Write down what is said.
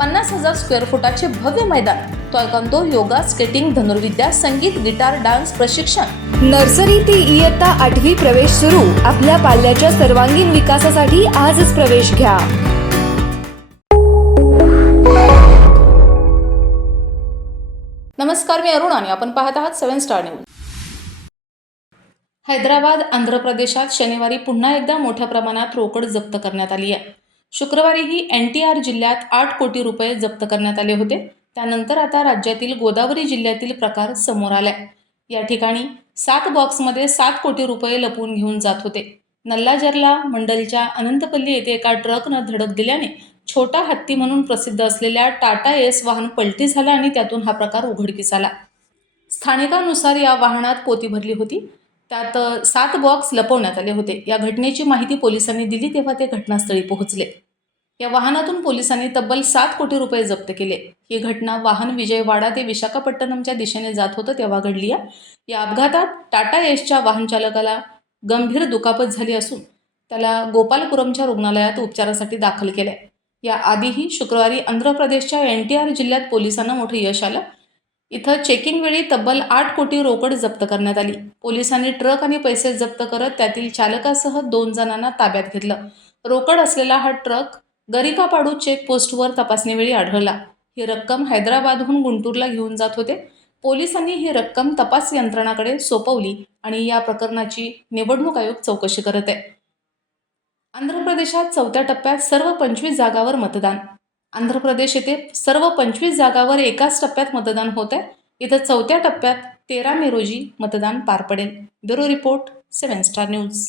पन्नास हजार स्क्वेअर फुटाचे भव्य मैदान टॉयकॉन्तो योगा स्केटिंग धनुर्विद्या संगीत गिटार डान्स प्रशिक्षण. नर्सरी ते इयत्ता आठवी प्रवेश सुरू. आपल्या पाल्याच्या सर्वांगीण विकासासाठी आजच प्रवेश घ्या. नमस्कार मी अरुण आणि आपण पाहत आहात seven star news. Hyderabad Andhra प्रदेशात शनिवारी पुन्हा एकदा मोठ्या प्रमाणात रोकड जप्त करण्यात आली आहे. शुक्रवारीही एन टी आर जिल्ह्यात आठ कोटी रुपये जप्त करण्यात आले होते. त्यानंतर आता राज्यातील गोदावरी जिल्ह्यातील प्रकार समोर आलाय. या ठिकाणी सात बॉक्समध्ये सात कोटी रुपये लपवून घेऊन जात होते. नल्लाजरला मंडलच्या अनंतपल्ली येथे एका ट्रकनं धडक दिल्याने छोटा हत्ती म्हणून प्रसिद्ध असलेल्या टाटा एस वाहन पलटी झाला आणि त्यातून हा प्रकार उघडकीस आला. स्थानिकानुसार या वाहनात पोती भरली होती. त्यात सात बॉक्स लपवण्यात आले होते. या घटनेची माहिती पोलिसांनी दिली तेव्हा ते घटनास्थळी पोहोचले. या वाहनातून पोलिसांनी तब्बल सात कोटी रुपये जप्त केले. ही घटना वाहन विजयवाडा ते विशाखापट्टणमच्या दिशेने जात होतं तेव्हा घडली. आहे या अपघातात टाटा एसच्या वाहनचालकाला गंभीर दुखापत झाली असून त्याला गोपालपुरमच्या रुग्णालयात उपचारासाठी दाखल केलं या आधीही शुक्रवारी आंध्र प्रदेशच्या एन टी आर जिल्ह्यात पोलिसांना मोठं यश आलं. इथं चेकिंग वेळी तब्बल आठ कोटी रोकड जप्त करण्यात आली. पोलिसांनी ट्रक आणि पैसे जप्त करत त्यातील चालकासह दोन जणांना ताब्यात घेतलं. रोकड असलेला हा ट्रक गरिकापाडू चेकपोस्टवर तपासणीवेळी आढळला. ही रक्कम हैदराबादहून गुंटूरला घेऊन जात होते. पोलिसांनी ही रक्कम तपास यंत्रणाकडे सोपवली आणि या प्रकरणाची निवडणूक आयोग चौकशी करत आहे. आंध्र प्रदेशात चौथ्या टप्प्यात सर्व पंचवीस जागावर मतदान. आंध्र प्रदेश येथे सर्व पंचवीस जागावर एकाच टप्प्यात मतदान होत आहे इथं चौथ्या टप्प्यात तेरा मे रोजी मतदान पार पडेल. Bureau report seven star news.